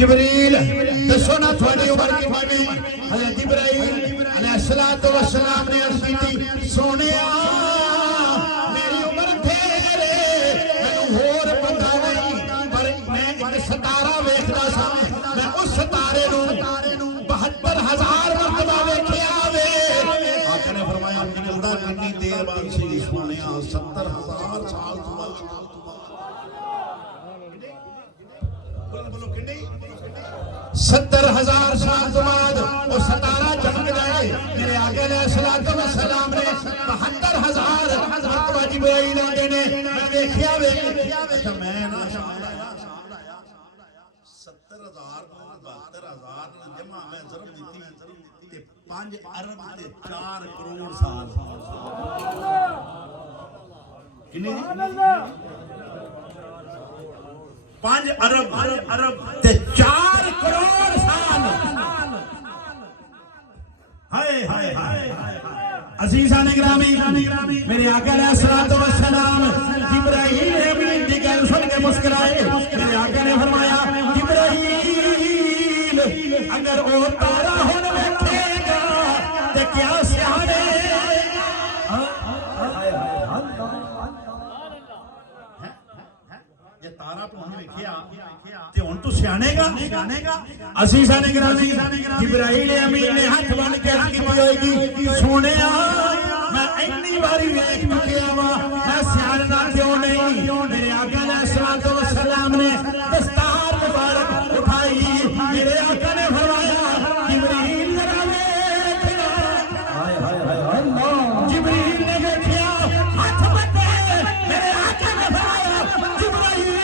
جبریل دسو نا تھوڑی عمر کتنی حضرت جبرائیل علیہ السلام نے عرض کی سونیا میری عمر تھیرے میں ہور پتہ نہیں پر میں ایک ستارہ ویکھدا سا میں اس ستارے نو 72,000 مرتبہ ویکھیا وے آقا نے فرمایا جلدا کتنی دیر بعد سی سونیا 70,000 سال تو بعد بولو کتنی 70,000 سال تو بعد وہ ستارہ چمک جائے میرے آقا علیہ السلام نے 72,000 مرتبہ جبرائیل آگے نے میں ویکھیا وے میں نا 70,000 72,000 جمع میں ضرب دیتی تے 5 ارب تے 4 کروڑ سال کنی 5 ارب تے 4 کروڑ سال ہائے ہائے ہائے عزیزان گرامی میرے آقا علیہ السلام جبرائیل امین دی گل سن کے مسکرائے میرے آقا نے فرمایا جبرائیل اگر او تارا ہن بیٹھے گا تے کیا سیانے یہ تارا تو ہن ویکھیا تے ہن تو سیانے گا عزیزان گرامی جبرائیل امین نے ہاتھ بن کے عرض کی ہوئے گی سونیا میں اتنی باری ویکھ چکیا وا میں سیانا کیوں نہیں میرے آقا علیہ السلام نے دستار مبارک اٹھائی میرے آقا نے فرمایا جبرائیل ذرا ویکھنا ہائے ہائے اللہ جبرائیل نے دیکھیا ہاتھ بٹے میرے آقا نے فرمایا جبرائیل جدن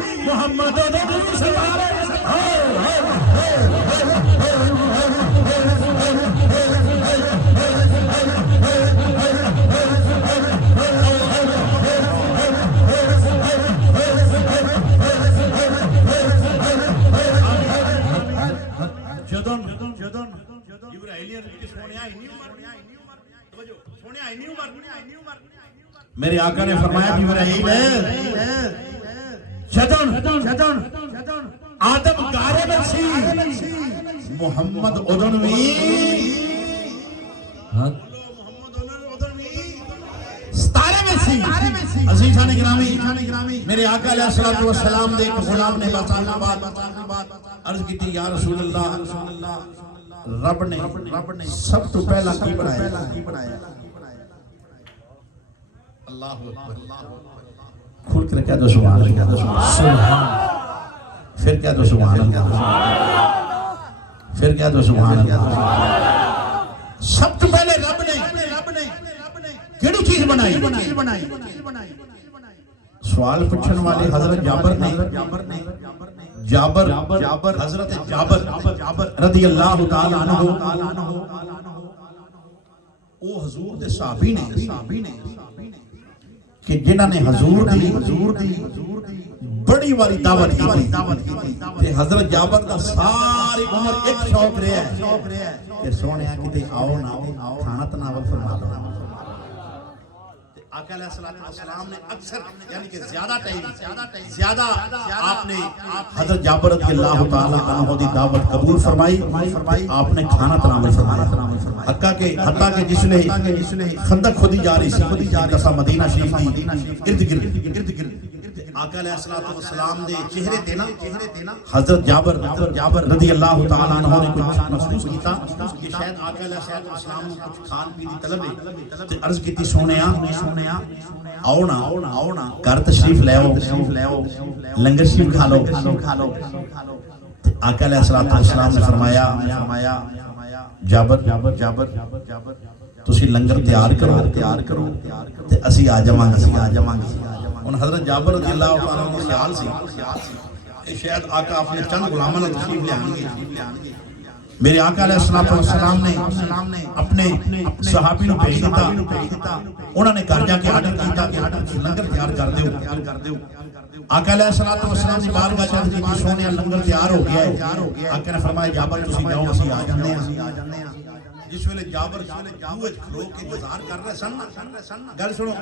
آدم جارے سی محمد رسول سوارے میرے آقا نے فرمایا جبرائیل جدن آدم گارے بچی محمد ادنوی ستارے میں سی عزیزان گرامی میرے آقا علیہ السلام دے ایک غلام نے باتانا بات عرض کی تھی یا رسول اللہ رب نے سب تو پہلا کی بنایا اللہ کھل کر کہہ دو سبحان اللہ پھر کہہ دو سبحان اللہ پھر کہہ دو سبحان اللہ سب تو پہلے رب نے کیڑی چیز بنائی سوال پوچھن والے حضرت جابر حضرت جابر رضی اللہ تعالی عنہ او حضور دے صحابی نے کہ جنہاں نے حضور دی بڑی واری دعوت کی کہ حضرت جابر دا ساری عمر ایک شوق رہا ہے کہ سونیا کتے آؤ نا کھانا تناول فرما لو آقا علیہ السلام نے اکثر یعنی کہ زیادہ آپ نے حضرت جابر رضی اللہ تعالیٰ عنہ دی دعوت قبول فرمائی آپ نے کھانا تناول فرمایا حتیٰ کہ جس نے خندق خودی جا رہی سی جیسا مدینہ شریف دی ارد گرد آقا علیہ السلام دے چہرے تے نا حضرت جابر رضی اللہ تعالیٰ عنہ نے کچھ محسوس کیتا کہ شاید آقا علیہ السلام نے کچھ کھان پی دی طلب ہے تے عرض کیتی سونیا آؤ نا گھر تشریف لے آؤ لنگر شریف کھا لو آقا علیہ السلام نے فرمایا جابر تسی لنگر تیار کرو تے اسی آ جاواں گے ان حضرت جابر رضی اللہ تعالیٰ عنہ خیال سی کہ شاید آقا اپنے چند غلاموں نے تشریف لے آئیں گے میرے آقا علیہ السلام نے اپنے صحابی نو بھیج دیتا انہوں نے گھر جا کے آرڈر کیتا کہ لنگر تیار کر دیو آقا علیہ السلام نے بارگاہ چاہت کی سونیا لنگر تیار ہو گیا ہے آقا نے فرمایا جابر تسی جاؤ اسی آ جانے ہیں جس ویلے جابر جاوے کھلو کے انتظار کر رہے سن گل سنو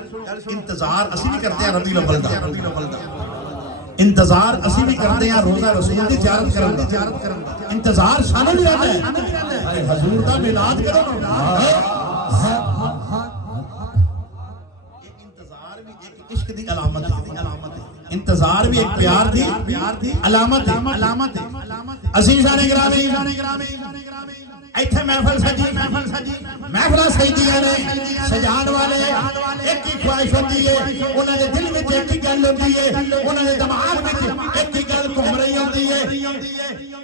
انتظار اسی بھی کرتے ہیں ربیع الاول دا انتظار اسی بھی کرتے ہیں روزہ رسول دی زیارت کرن دا انتظار سانو بھی رہتا ہے حضور دا میلاد کرو انتظار بھی ایک عشق دی علامت ہے انتظار بھی ایک پیار دی علامت ہے عزیزان گرامی ایتھے محفل سجی محفل سجدیاں نے سجان والے ایک ہی خواہش ہوتی ہے انہاں دے دل وچ ایک ہی گل ہوتی ہے انہاں دے دماغ وچ ایک ہی گل گھوم رہی ہوتی ہے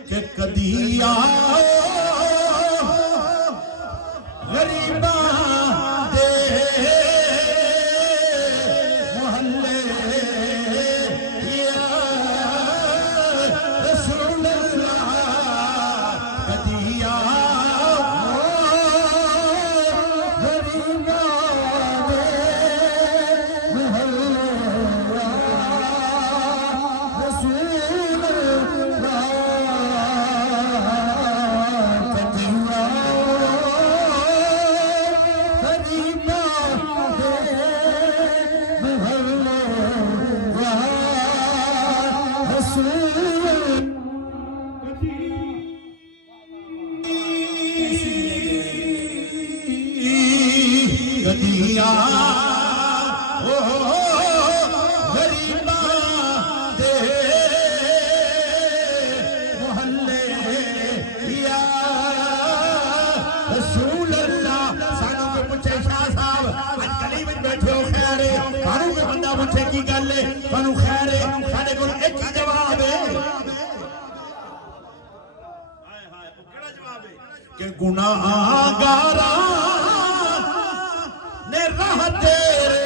کہ کدی آؤ غریباں دے محلے یا رسول اللہ کدی آؤ غریباں دے محلے یا رسول اللہ کہ گناہگاراں نے راہ تیرے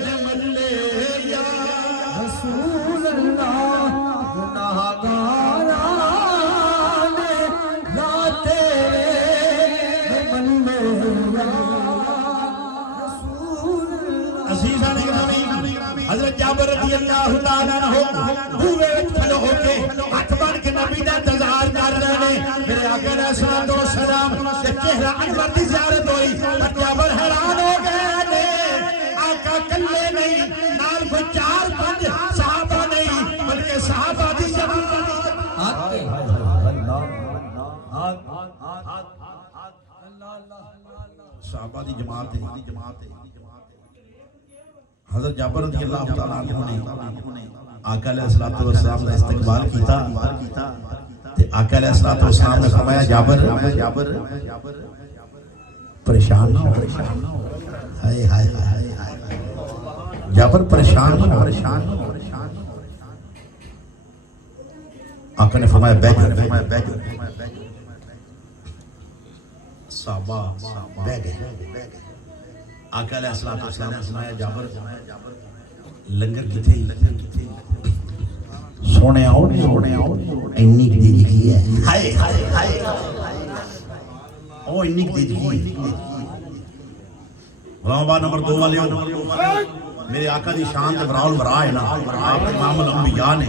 نے ملے یا رسول اللہ گناہگاراں نے راہ تیرے نے ملے یا رسول اللہ عزیزان گرامی حضرت جابر رضی اللہ تعالیٰ عنہ بوئے کھلو ہو کے ہاتھ بن کے نبی دا انتظار کر رہے ہیں میرے آقا علیہ الصلوۃ والسلام کے چہرہ انور دی زیارت ہوئی پر جابر حیران ہو گئے نے آقا کلے نہیں نال کوئی 4-5 صحابہ نہیں بلکہ صحابہ دی جماعت صحابہ دی جماعت ہے حضرت جابر رضی اللہ تعالیٰ عنہ نے آقا علیہ الصلوۃ والسلام کا استقبال کیتا تے آقا علیہ الصلوۃ والسلام نے فرمایا جابر پریشان نہ ہو ہائے ہائے ہائے جابر پریشان نہ ہو آقا نے فرمایا بیٹھ صحابہ بیٹھ گئے آقا علیہ الصلوۃ والسلام نے فرمایا جابر لنگر کتھے سونے آؤ اینی کی دی جی ہے ہائے ہائے ہائے او اینی کی دی جی غلام نمبر 2 والے میرے آقا دی شان تے براول برا ہے نا آپ امام الانبیاء نے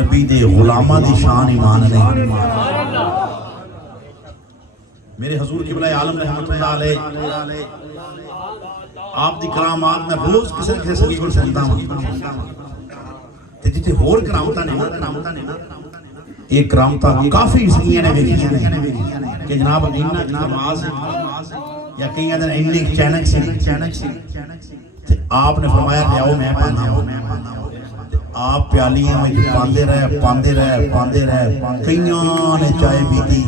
نبی دے غلاماں دی شان ایمان نے میرے حضور قبلہ عالم رحمت اللہ علیہ آپ دی کرامات میں روز کسی نہ کسی کو سنتا ہوں تے جتے ہور کرامتاں نے نا یہ کرامتاں کافی سنگیاں نے دیکھیاں نے کہ جناب انہاں دی نماز یا کئی دن انہی چینک سی تے آپ نے فرمایا کہ آؤ میں پڑھنا آپ پیالیاں میں پاندے رہے کئیاں نے چائے پیتی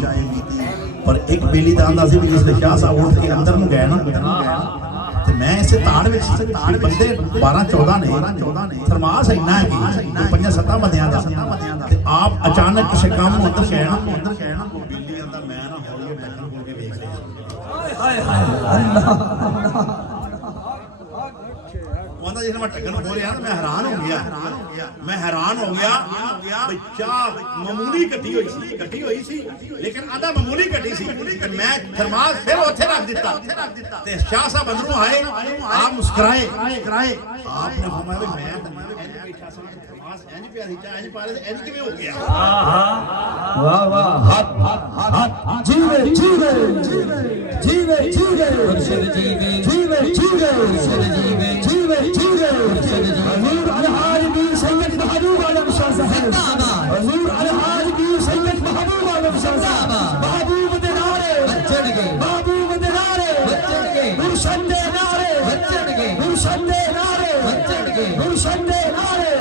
پر ایک بیلی دا اندازی بھی جس نے شاہ صاحب اٹھ کے اندر میں گئے نا تو میں اسے تاڑ بندے 12-14 نے تھرماس اینا ہے کہ 5-7 بندیاں دا کہ آپ اچانک کسی کام میں اندر گئے نا بیلی اندر میں نا ہولی ڈھکن بول کے بیچ وہاں جس نے میں ٹکن بول رہا میں حیران ہو گیا بچہ معمولی کٹی ہوئی سی لیکن آدھا معمولی کٹی سی میں تھرماس پھر اوتھے رکھ دیتا تے شاہ صاحب اندروں آئے آپ مسکرائے آپ نے فرمایا میں بیٹھا سا تھرماس اینج پیا سی اینج پارے اینج کیویں ہو گیا واہ واہ ہاتھ جی مرشد حضور الحاج پیر سید محبوب عالم شاہ صاحب حضور الحاج پیر سید محبوب عالم شاہ صاحب محبوب دے نعرے محبوب دے نعرے مرشد دے نعرے مرشد دے نعرے مرشد دے نعرے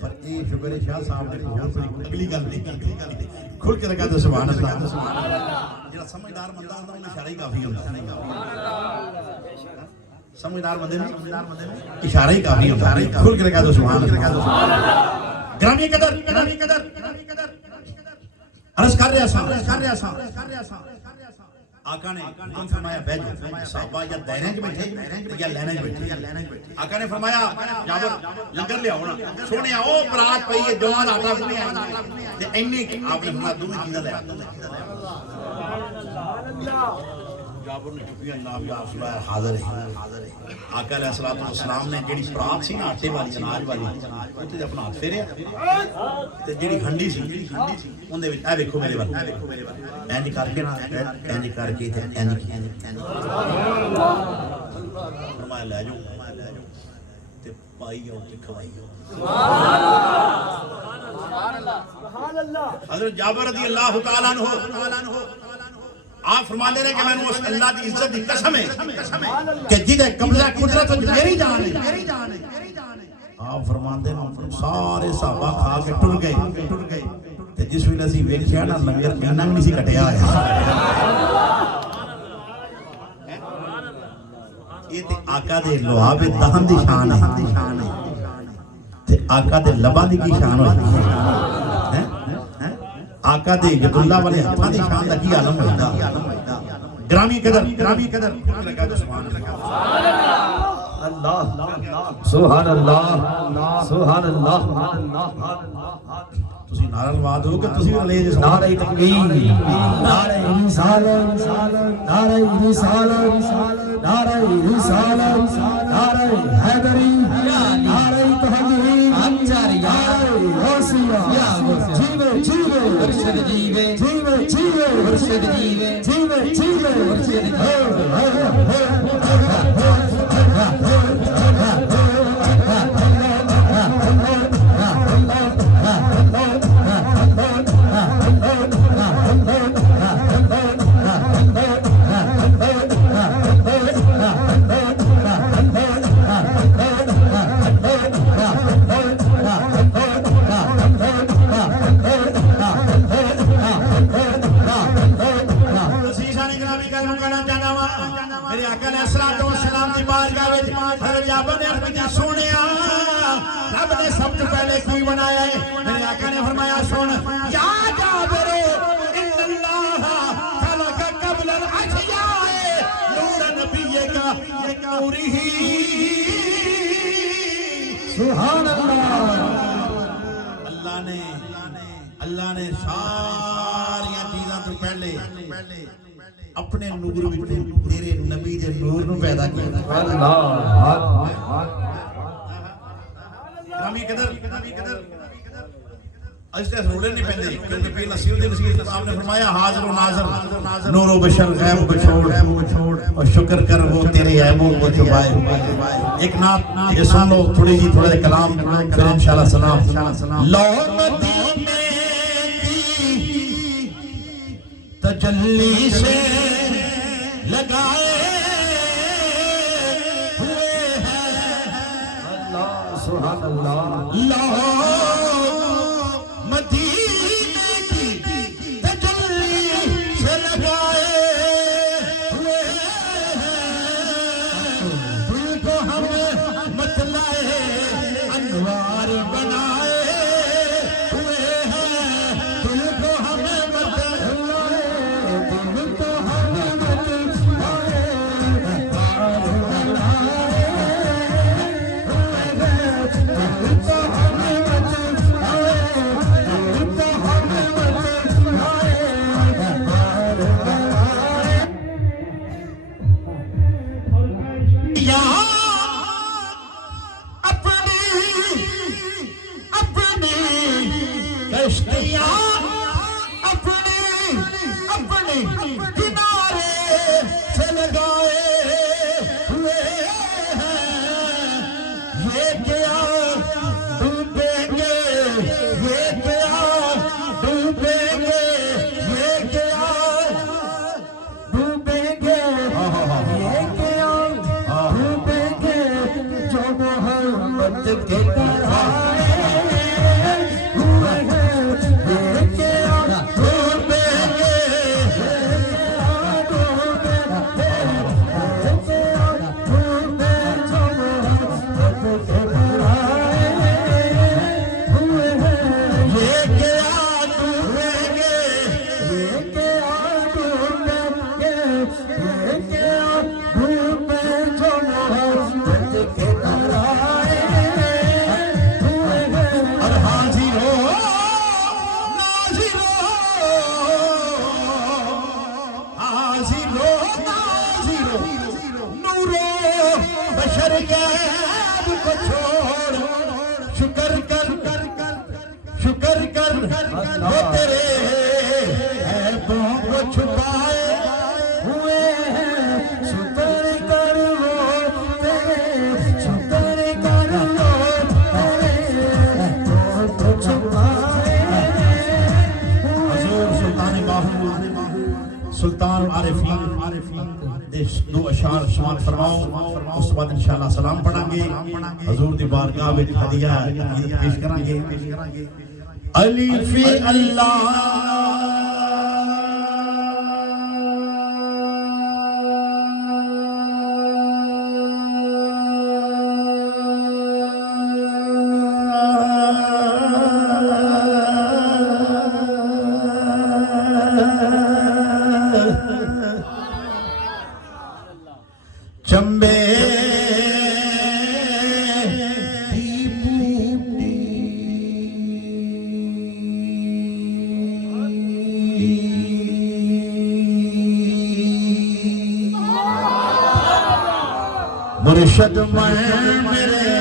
پر یہ شکر ہے شاہ صاحب نے اگلی گل نہیں کی کھل کے رکھا تو سبحان اللہ جڑا سمجھدار بندہ ہوندا انہاں اشارہ ہی کافی ہوندا سمجھدار بندے نے اشارہ ہی کافی ہوندا کھل کے رکھا تو سبحان اللہ گرامی قدر عرض کر رہا سا آقا نے حکم فرمایا بیٹھ صحابہ یا دائرے میں بیٹھے یا لینے میں بیٹھے آقا نے فرمایا جابر لنگر لے آؤ نا سونے آؤ برات پئی ہے جوان آٹا سنے آئے تے اینے آپ نے فرمایا دونوں چیزاں لے جابر نے چکیا جناب یا رسول اللہ حاضر ہے آقا علیہ الصلوۃ والسلام نے جڑی برات سی نا آٹے والی اناج والی اوتے اپنا ہاتھ پھیریا تے جڑی ہنڈی سی اون دے وچ اے ویکھو میرے ول اینج کر کے نا اینج کر کے تے اینج فرمایا لے جاؤ تے پائی آؤ تے کھوائی آؤ سبحان اللہ حضرت جابر رضی اللہ تعالیٰ عنہ آپ فرماتے رہے کہ میں نے اس اللہ کی عزت کی قسم ہے کہ جدے قبضہ قدرت میری جان ہے آپ فرماتے ہیں سارے صحابہ کھا کے ٹر گئے تے جس ویلے اسی ویکھیا نا لنگر کہنا نہیں سی کٹیا ہے یہ تے آقا دے لوہاب دہن دی شان ہے تے آقا دے لباں دی کی شان ہوئی آقا دے ید اللہ والے ہتھاں دی شان دا کی عالم ہوتا گرامی قدر سبحان اللہ سبحان اللہ تسی نعرہ لواد ہو کہ تسی لے جے نعرہ تکبیر نعرہ رسالت نعرہ رسالت نعرہ رسالت نعرہ حیدری نعرہ تحقیق انجاریہ غوثیہ جیوے مرشد جیوے مرشد جیوے مرشد میرے آقا علیہ الصلوۃ والسلام دی بارگاہ وچ حضرت جابر نے عرض کی سونیا رب نے سب سے پہلے کی بنایا ہے میرے آقا نے فرمایا سن یا جابر ان اللہ خلق قبل الاشیاء نور نبی کا نورہ سبحان اللہ نے ساری چیزاں تو پہلے اپنے نور وچ تیرے نبی دے نور نو پیدا کیتا اللہ گرامی قدر اس تے رولے نہیں پیندے کیونکہ پہلا سیدھ نصیحت صاحب نے فرمایا حاضر و ناظر نور و بشر غیب کو چھوڑ اور شکر کر وہ تیرے عیبوں کو چھپائے ایک نعت یہ سن لو تھوڑی جی تھوڑے کلام پھر انشاءاللہ سلام لو مدینے کی تجلی سے لگائے ہوئے ہیں اللہ سبحان اللہ مدینے کی تجلی سے لگائے ہوئے ہیں دل کو ہم مطلع انوار بنائے ہوئے ہیں دل کو ہم کے کرائے ہوئے ہیں یہ کیا ڈھونڈیں گے شکر کر وہ تیرے عیبوں کو چھپائے ہوئے ہیں شکر کر وہ تیرے شکر کر وہ تیرے عیبوں کو چھپائے حضور سلطان باہو سلطان عارفین دو اشعار سماعت فرماؤ اس کے بعد انشاءاللہ سلام پڑھیں گے حضور دی بارگاہ میں ہدیہ پیش کریں گے الف اللہ چمبے مرشد میں میرے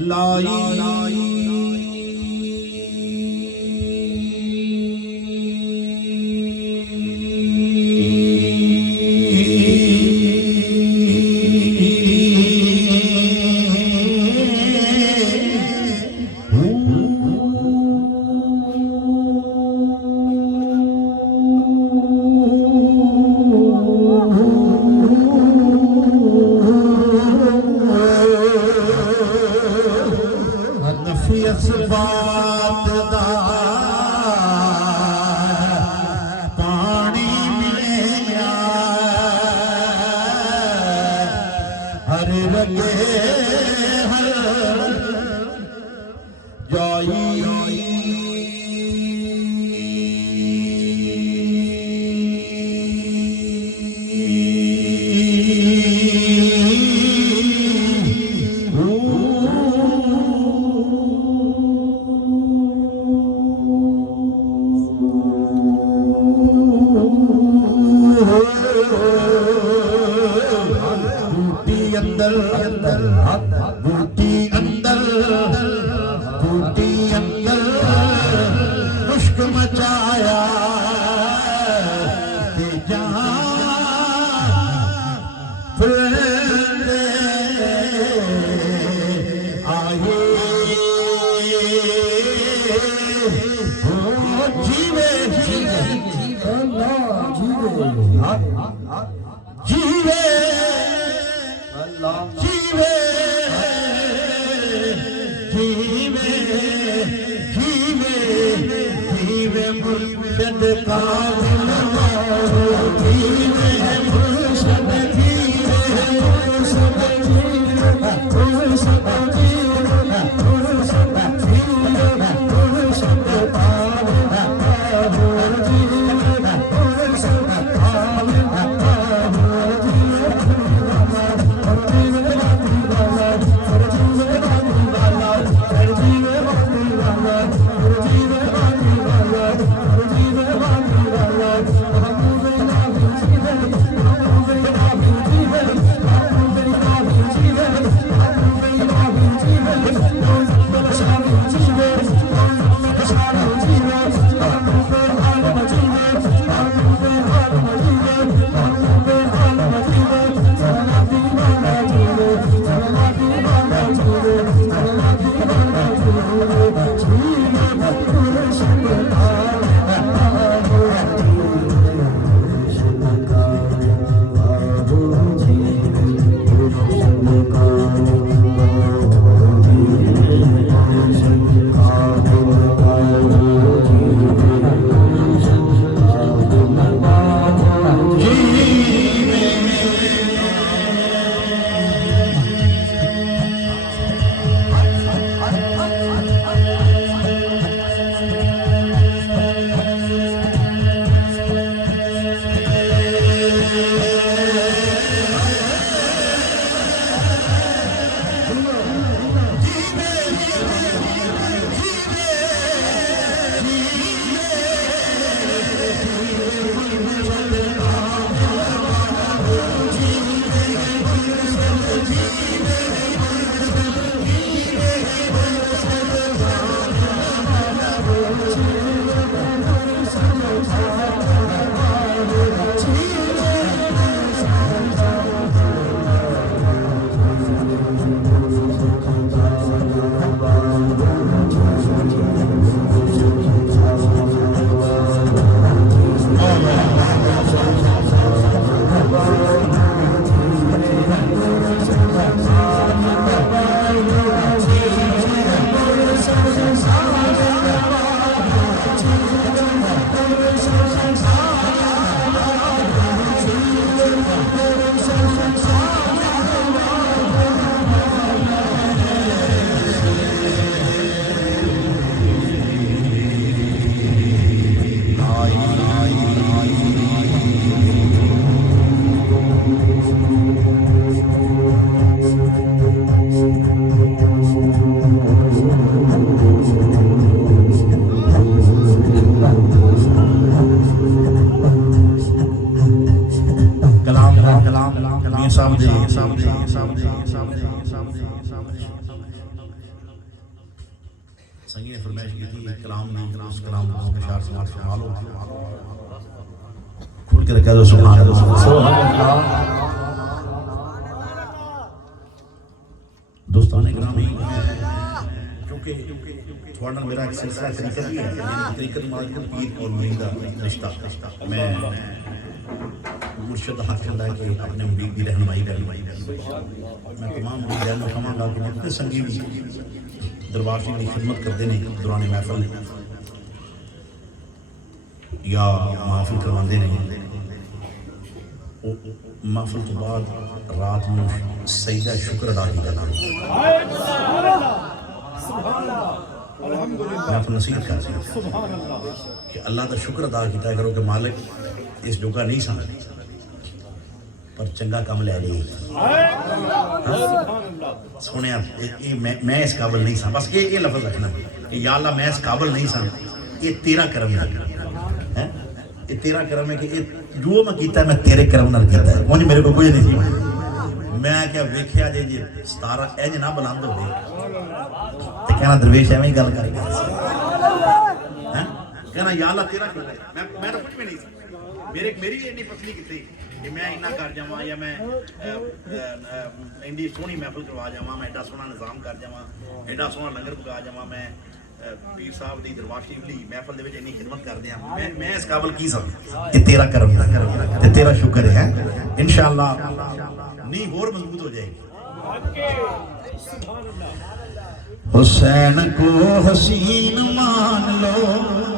لائی بات دا پانی ملے گا ہر رگے ہر جائی بوٹی اندر مشک مچایا کہ جہاں پھرے آئے جیوے جیوے جیوے جیوے جیوے جیوے مرشد کامل جیوے مرشد جیوے مرشد جیوے مرشد جیوے مرشد جیوے مرشد سنگی نے فرمائش کی تھی کلام نہیں اس کلام کو بشار سماعت فرما لو کھل کے رکھا دو سبحان اللہ دوستان اکرامی چونکہ تھوڑا میرا ایک سلسلہ طریقت بھی ہے طریقت مالک پیر اور مرید کا رشتہ میں مرشد حق اللہ کہ اپنے مرید کی رہنمائی میں تمام مرید رہنما کھاؤں گا کہ اتنے سنگی بھی دربار شریف کی خدمت کرتے ہیں دوران محفل یا محفل کرواندے نہیں محفل تو بعد رات میں سجدہ شکر ادا کیا جاتا میں آپ کو نصیحت کرتا ہوں کہ اللہ کا شکر ادا کیا کرو کہ مالک اس جگہ نہیں سمجھ پر چنگا کام لے لی سونے میں اس قابل نہیں سا بس یہ لفظ رکھنا کہ یا اللہ میں اس قابل نہیں سا یہ تیرا کرم ہے یہ تیرا کرم ہے کہ جو میں کیتا ہے میں تیرے کرم نال کیتا ہے مجھے میرے کو کوئی نہیں میں کیا ویکھیا جی ستارہ انج نہ بلند ہو گئے تو کہنا درویش ایویں گل کر گیا کہنا یا اللہ تیرا کرم ہے میں تو کچھ بھی نہیں میری اتنی پتلی کی کہ میں اتنا کر جاواں یا میں ایڈی سونی محفل کروا جاواں میں ایڈا سونا نظام کر جاواں ایڈا سونا لنگر پکا جاواں میں پیر صاحب دی دربار شریف لی محفل دے وچ اتنی خدمت کر دیاں میں اس قابل کی سا کہ تیرا کرم تے تیرا شکر ہے انشاءاللہ نہیں اور مضبوط ہو جائے گی حسین کو حسین مان لو